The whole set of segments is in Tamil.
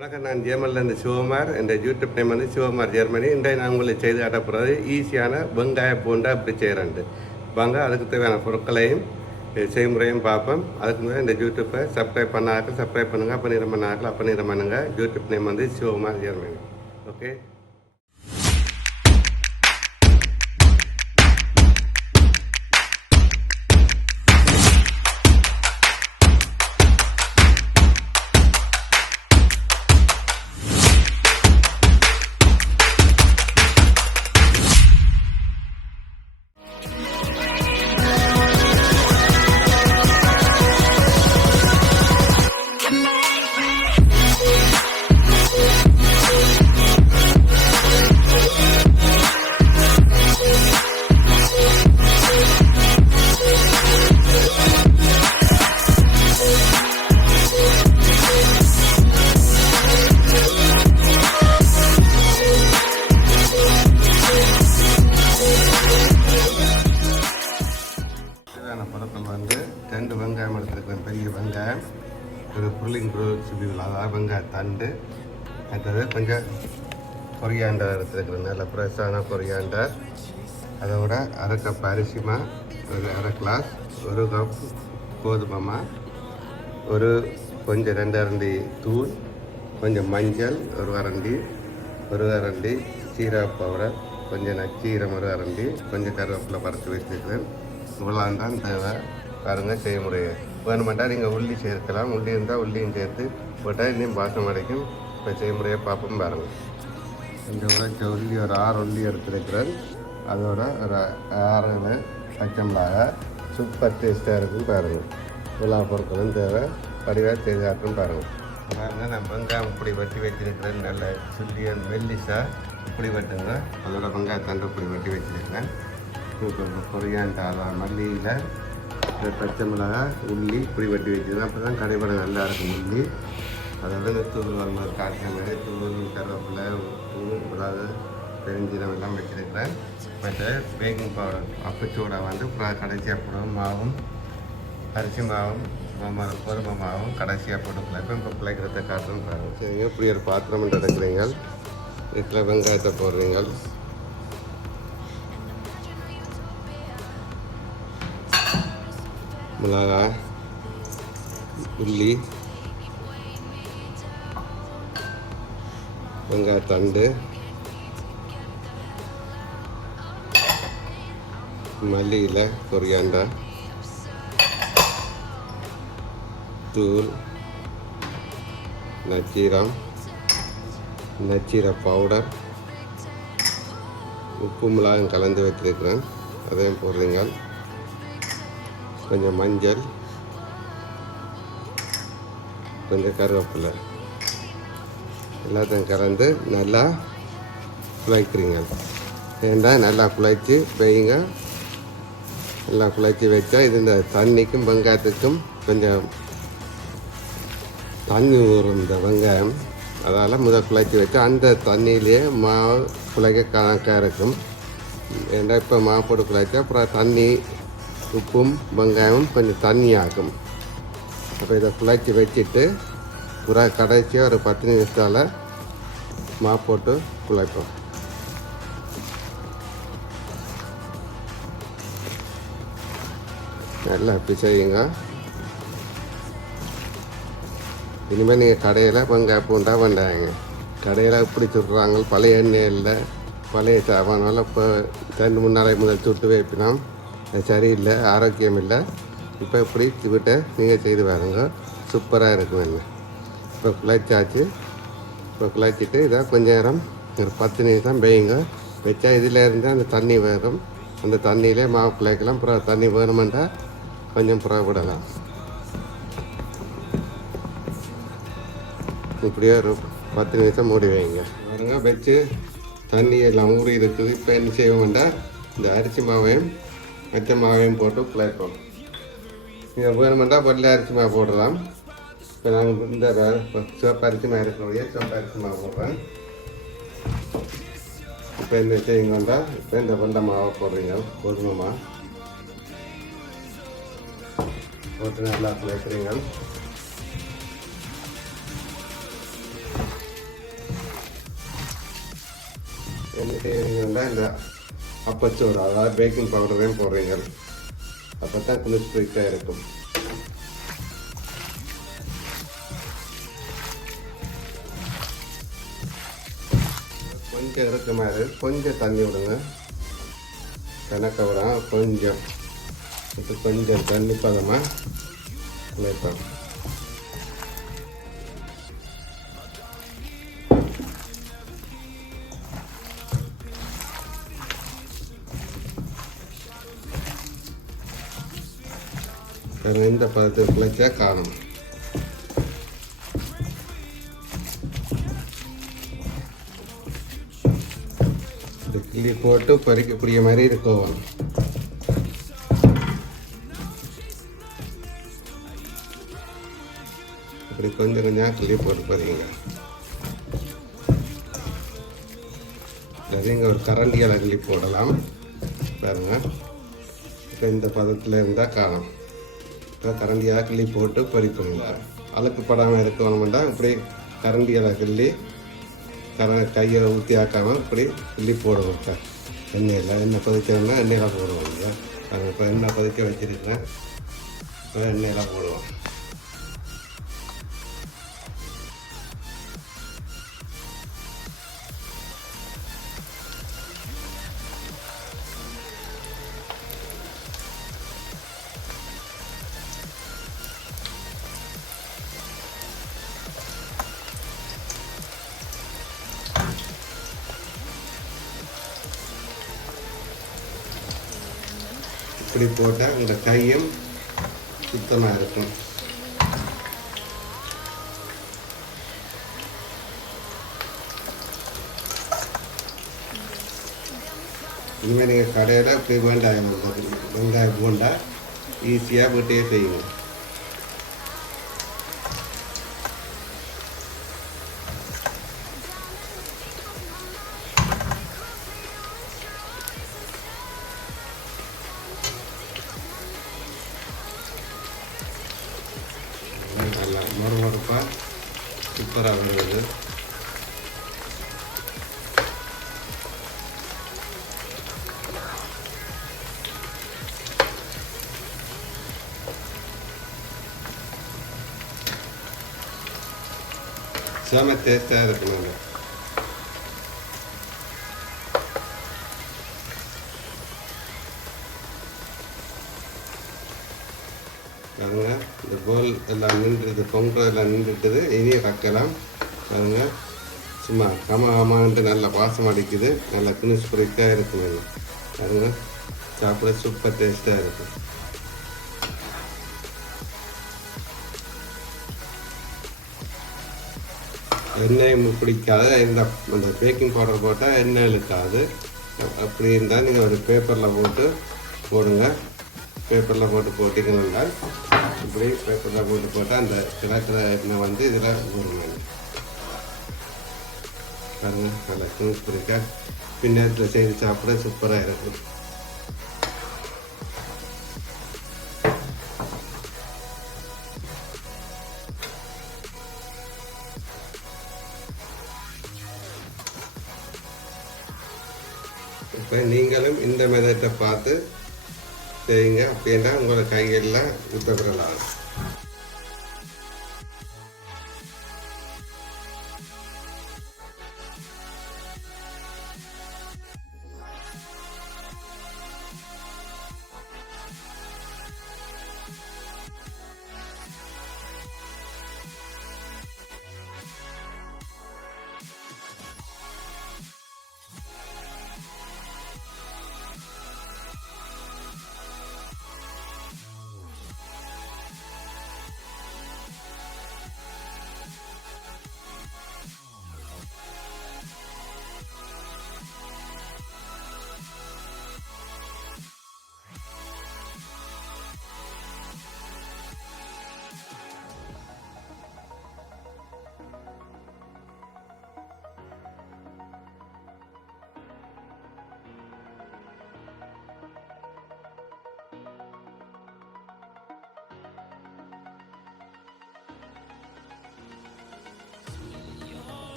வணக்கம், நான் ஜெர்மனிலேருந்து சிவகுமார். இந்த யூடியூப் நேம் வந்து சிவகுமார் ஜெர்மனி. இன்றைய நான் உங்களுக்கு செய்து காட்டப்படுறது ஈஸியான வெங்காய பூண்டை அப்படி செய்கிறேன்ட்டு வாங்க. அதுக்கு தேவையான பொருட்களையும் செய்முறையும் பார்ப்போம். அதுக்கு முன்னாடி இந்த யூடியூப்பை சப்ஸ்கிரைப் பண்ணாக்க சப்ஸ்கிரைப் பண்ணுங்கள், அப்போ நிறம் பண்ணாக்கல அப்போ நிறம் பண்ணுங்கள். யூடியூப் நேம் வந்து சிவகுமார் ஜெர்மனி. ஓகே, பொருட்கள் வந்து 2 வெங்காயம் எடுத்துருக்கிறேன். பெரிய வெங்காயம், ஒரு புல்லிங் சிபிள், அதாவது வெங்காய தண்டு. அடுத்தது கொஞ்சம் கொரியாண்டர் எடுத்துருக்கிறேன், நல்ல ஃப்ரெஷ்ஷான கொரியாண்டர். அதோட அரை கப் அரிசிமா, ஒரு அரை கிளாஸ், ஒரு கப் கோதுமைமா, ஒரு கொஞ்சம் 2 அரண்டி தூள், கொஞ்சம் மஞ்சள் ஒரு அரண்டி சீரக பவுடர், கொஞ்சம் நச்சீரம் ஒரு அரண்டி, கொஞ்சம் கருவேப்பிலை பறித்து வச்சுருக்கிறேன். இவ்வளோ தான் தேவை. பாருங்கள் செய்முறையை. வேணுமெண்டா நீங்கள் உள்ளி சேர்க்கலாம், உள்ளி இருந்தால் உள்ளியும் சேர்த்து போட்டால் இன்னும் பாசம் கிடைக்கும். இப்போ செய்முறையை பார்ப்போம் பாருங்கள். இந்த உழைச்ச உள்ளி ஒரு 6 உள்ளி எடுத்துருக்கிறேன். அதோட ஒரு 6 பச்சை மிளகாய். சூப்பர் டேஸ்ட்டாக இருக்கும் பாருங்கள். இவ்வளோ பொருட்களும் தேவை. படிவாக செய்து காட்டும் பாருங்கள். பாருங்கள், நான் வெங்காயம் இப்படி வெட்டி வச்சிருக்கிறேன். நல்ல சுள்ளியன் மெல்லிஸாக இப்படி வெட்டுங்க. அதோட வெங்காயத்தண்டு இப்படி வெட்டி வச்சிருக்கிறேன். கொரியாண்டர், மல்லியில் பச்சை மிளகாய், உள்ளி இப்படி வெட்டி வச்சுருக்கேன். அப்போ தான் கடைப்பட நல்லா இருக்கும் உள்ளி. அதோட இந்த தூள் வரும்போது காட்டின மாதிரி தூள், கருவேப்பிலை, உப்பு, அதாவது பெருஞ்சீரம் எல்லாம் வச்சுருக்கிறேன். மற்ற பேக்கிங் பவுடர், அப்பச்சூடா வந்து கடைசியாக போடுவோம். மாவும் அரிசி மாவும் கோதுமை மாவும் கடைசியாக போட்டு பிள்ளைப்பேன். இப்போ பிள்ளைக்கிறத காட்டுறோம் பாருங்கள். சரிங்க, இப்படி ஒரு பாத்திரம் எடுக்கிறீங்க. இதில் வெங்காயத்தை போடுறீங்க. மிளகாய், உள்ளி, வெங்காயத்தண்டு, மல்லியில் கொரியாண்டர் தூள், நச்சீரம், நச்சீர பவுடர், உப்பு மிளகாயும் கலந்து வச்சிருக்கிறேன். அதையும் போடுறீங்க. கொஞ்சம் மஞ்சள், கொஞ்சம் கருவேப்பிலை, எல்லாத்தையும் கலந்து நல்லா குழைக்கிறீங்க. ஏண்டா நல்லா குழைச்சி வைங்க. நல்லா குழைச்சி வச்சா இது இந்த தண்ணிக்கும் வெங்காயத்துக்கும் கொஞ்சம் தண்ணி ஊறும் இந்த வெங்காயம். அதால் முதல் குழைச்சி வச்சா அந்த தண்ணியிலேயே மாவு குழைக்க கணக்காக இருக்கும். ஏண்டா இப்போ மாவு போட்டு குழைச்சா அப்புறம் தண்ணி, உப்பும் வெங்காயமும் கொஞ்சம் தண்ணியாகும். அப்போ இதை குழைச்சி வச்சுட்டு புறா கடைசியாக ஒரு 10 நிமிஷத்தால் மாவு போட்டு குழைப்போம். நல்லா இப்படி செய்யுங்க. இனிமேல் நீங்கள் கடையில் வெங்காயம் பூண்டா வேண்டாங்க. கடையில் இப்படி சுடுறாங்க, பழைய எண்ணெயில் பழைய சாப்பானால இப்போ 2-3 நாளைக்கு முதல் சுட்டு வைப்பினோம். அது சரியில்லை, ஆரோக்கியம் இல்லை. இப்போ இப்படி விட்டு நீங்கள் செய்து பாருங்க, சூப்பராக இருக்கும். என்ன இப்போ குழைச்சாச்சு. இப்போ குழைச்சிட்டு இதை கொஞ்சம் நேரம் ஒரு 10 நிமிஷம் வையுங்க. வச்சா இதில் இருந்தால் அந்த தண்ணி வரும். அந்த தண்ணியிலே மாவு குழைக்கலாம். அப்புறம் தண்ணி வேணுமெண்டா கொஞ்சம் புறப்படலாம். இப்படியே ஒரு 10 நிமிஷம் மூடி வைங்க. பாருங்க, வச்சு தண்ணி எல்லாம் ஊறி இருக்குது. இப்போ என்ன செய்வோம்டா, இந்த அரிசி மாவையும் பச்சை மாவையும் போட்டு குழைப்போம். நீங்கள் வேணுமெண்டா வெள்ளை அரிசி மாவு போடலாம். இப்போ நாங்கள் இந்த சிவப்பு அரிசி மாவு இருக்கக்கூடிய சிவப்பு அரிசி மாவு போடுறேன். இப்போ இந்த செய்யுங்கண்டா, இப்போ இந்த வெள்ளை மாவை போடுறீங்க, கோதுமை மாவு போட்டு நல்லா குழைக்கிறீங்க. என்ன செய்வீங்கன்னா இந்த அப்பச்சோறு, அதாவது பேக்கிங் பவுடரையும் போடுறீங்க. அப்போ தான் கிறிஸ்பியாக இருக்கும். கொஞ்சம் இருக்க மாதிரி கொஞ்சம் தண்ணி விடுங்க. கணக்க விடாம கொஞ்சம் இது கொஞ்சம் தண்ணி பதமாக நினைப்போம். இந்த பதத்தை பிழைச்சா காணும். இந்த கிள்ளி போட்டு பறிக்கக்கூடிய மாதிரி இருக்கும். இப்படி கொஞ்சம் கொஞ்சம் கிள்ளி போட்டு பாருங்க. இங்கே ஒரு கரண்டியால் கிள்ளி போடலாம் பாருங்க. இப்போ இந்த பதத்தில் இருந்தால் காணும். கரண்டியாக கிள்ளி போட்டு பறிப்போங்க. அழுக்கு படாமல் இருக்கணும்னா இப்படி கரண்டியாக கிள்ளி கையை ஊற்றி ஆக்காமல் இப்படி கிள்ளி போடுவோம். சார் எண்ணெய் கொதிக்கணும்னா எண்ணெயில் போடுவோங்க. இப்போ எண்ணெய் கொதிக்க வச்சுருக்கிறேன். இப்போ எண்ணெயில் போடுவோம். இப்படி போட்டால் இந்த கையும் சுத்தமாக இருக்கும். இனிமேல் நீங்கள் கடையில் இப்படி வெங்காயம் போண்டா ஈஸியாக வீட்டையே செய்யணும். நல்லா மொறுமொறுப்பாக சூப்பராக வருது. செம டேஸ்டாக இருக்கணும். பாருங்க, இந்த போல் எல்லாம் நின்றுது, பொங்கலாம் நின்றுட்டுது. இனிய கக்கலாம் பாருங்க. சும்மா கமான்ட்டு நல்லா வாசம் அடிக்குது. நல்லா கிறிஸ்பியாக இருக்குங்க. பாருங்க, சாப்பிட சூப்பர் டேஸ்ட்டாக இருக்கும். எண்ணெய் பிடிக்காத அந்த பேக்கிங் பவுடர் போட்டால் எண்ணெய் இழுக்காது. அப்படி இருந்தால் நீங்கள் ஒரு பேப்பரில் போடுங்க. பேப்பரில் போட்டிங்கன்னா இப்படி பேப்பரில் போட்டால் அந்த கிடக்கிற எண்ணெய் வந்து இதில் ஊறுங்க. பாருங்கள், நல்லா கிறிஸ்பியாக பின்னத்தில் செய்து சாப்பிட சூப்பராக இருக்கும். இப்போ நீங்களும் இந்த மெதட்டை பார்த்து செய்யுங்க. அப்படின்னா உங்களை கையெல்லாம் உத்தப்படலாம்.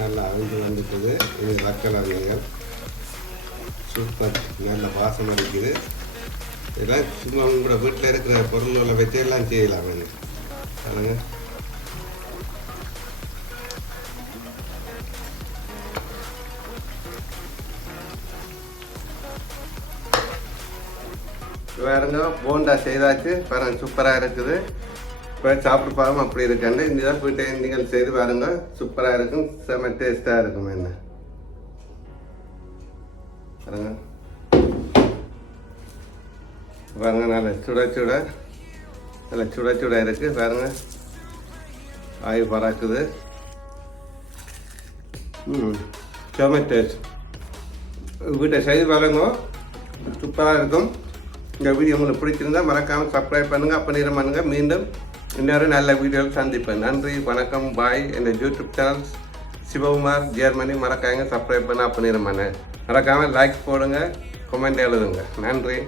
நல்லா அவிஞ்சு வந்துட்டுது. இது வத்தலவைகள் சூப்பர், நல்ல வாசம் அடிக்குது. இதெல்லாம் சும்மா உங்களோட வீட்டில் இருக்கிற பொருள்களை வச்சு எல்லாம் செய்யலாம். பாருங்க, வேறுங்க போண்டா செய்தாச்சு. பாருங்க, சூப்பராக இருக்குது. இப்போ சாப்பிட்டு பாருங்க அப்படி இருக்காண்டு. இங்கேதான் போயிட்டு நீங்கள் செய்து பாருங்க, சூப்பராக இருக்கும், செம்ம டேஸ்ட்டாக இருக்கும். என்ன பாருங்க பாருங்க, நல்ல சுட சுட நல்ல சுட சுட இருக்குது. பாருங்க, ஆய் பறக்குது. செம்ம டேஸ்ட். வீட்டை செய்து பாருங்க, சூப்பராக இருக்கும். இந்த வீடியோ உங்களுக்கு பிடிச்சிருந்தா மறக்காமல் சப்ஸ்கிரைப் பண்ணுங்கள், அப்போ நேரம் பண்ணுங்கள். மீண்டும் இன்னொரு நல்ல வீடியோவில் சந்திப்பேன். நன்றி, வணக்கம், பாய். என் யூடியூப் சேனல் சிவகுமார் ஜெர்மனி மறக்காமல் சப்ஸ்கிரைப் பண்ண, அப்போ நேரம் பண்ண மறக்காமல் லைக் போடுங்க, கமெண்ட் எழுதுங்க. நன்றி.